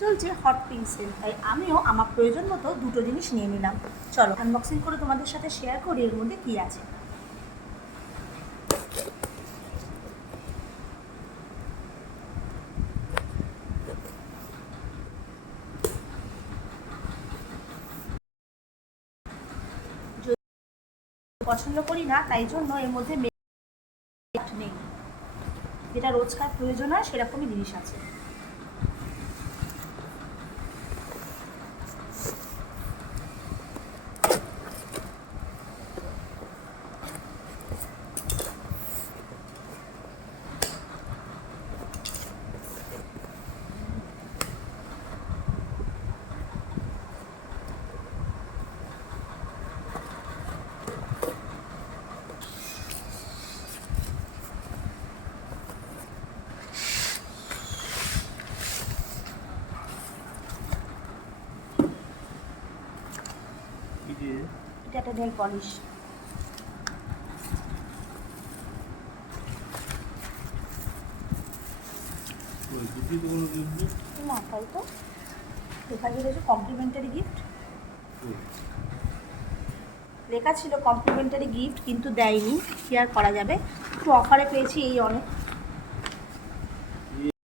চলছে hot pink sell, তাই আমিও আমার প্রয়োজন মতো দুটো জিনিস নিয়ে নিলাম। চলো আনবক্সিং করে তোমাদের সাথে শেয়ার করি এর মধ্যে কী আছে। পছন্দ করি না, তাই জন্য এর মধ্যে নেই, যেটা রোজকার প্রয়োজন হয় সেরকমই জিনিস আছে। এটা একটা নেল পলিশ। না তাই তো লেখা ছিল কমপ্লিমেন্টারি গিফট, লেখা ছিল কমপ্লিমেন্টারি গিফট, কিন্তু দেয়নি, কি আর করা যাবে, একটু অফারে পেয়েছি এই অনেক।